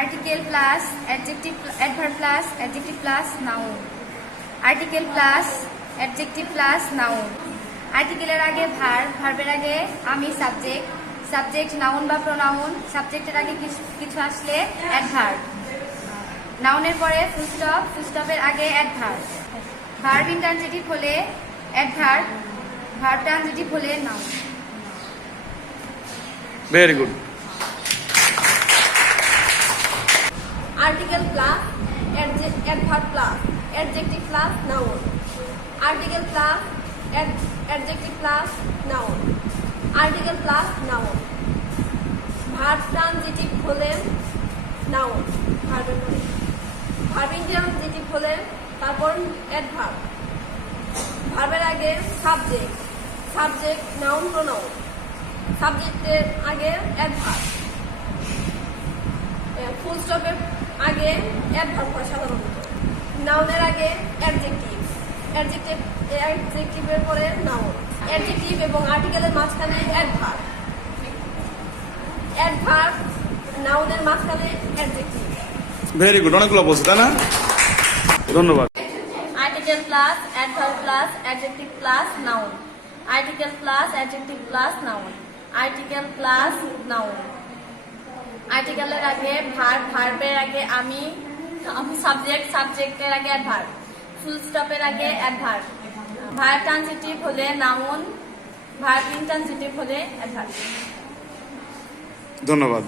Article plus adjective, adverb plus adjective plus noun. Article plus adjective plus noun. আর্টিকেলের আগে verb, ভার্বের আগে আমি subject, subject noun বা pronoun, সাবজেক্টের আগে কিছু আসলে অ্যাডভার্ব, নাউনের পরে ফুল স্টপ, ফুল স্টপের আগে অ্যাডভার্ব, ভার্ব ইন্ট্রানজিটিভ হলে অ্যাডভার্ব, ভার্ব ট্রানজিটিভ হলে noun. Very good. Article plus adverb plus adjective plus noun. Article plus adjective plus noun. Article plus noun. Verb transitive হলে noun. ভার্বের পরে ভার্ব ইন্ট্রানজিটিভ হলে তারপর adverb. ভার্বের আগে সাবজেক্ট, সাবজেক্ট নাউন প্রোনাউন, সাবজেক্টের আগে adverb. ফুল স্টপের আগে অ্যাডভার্ব হয় সাধারণত, নাউনের আগে অ্যাডজেক্টিভ, অ্যাডজেক্টিভের পরে নাউন, অ্যাডজেক্টিভ এবং আর্টিকেলের মাঝখানে অ্যাডভার্ব, অ্যাডভার্ব নাউনের মাঝখানে অ্যাডজেক্টিভ। ভেরি গুড, অনেকগুলো বলছো তাই না? ধন্যবাদ। Article plus adverb plus adjective plus noun. Article plus adjective plus noun. Article plus noun. আর্টিকেলের আগে ভার্ব, ভার্বের আগে আমি সাবজেক্ট, সাবজেক্টের আগে অ্যাডভার্ব, ফুল স্টপের আগে অ্যাডভার্ব, ভার্ব ট্রানজিটিভ হলে নাউন, ভার্ব ইনট্রানজিটিভ হলে অ্যাডভার্ব। ধন্যবাদ।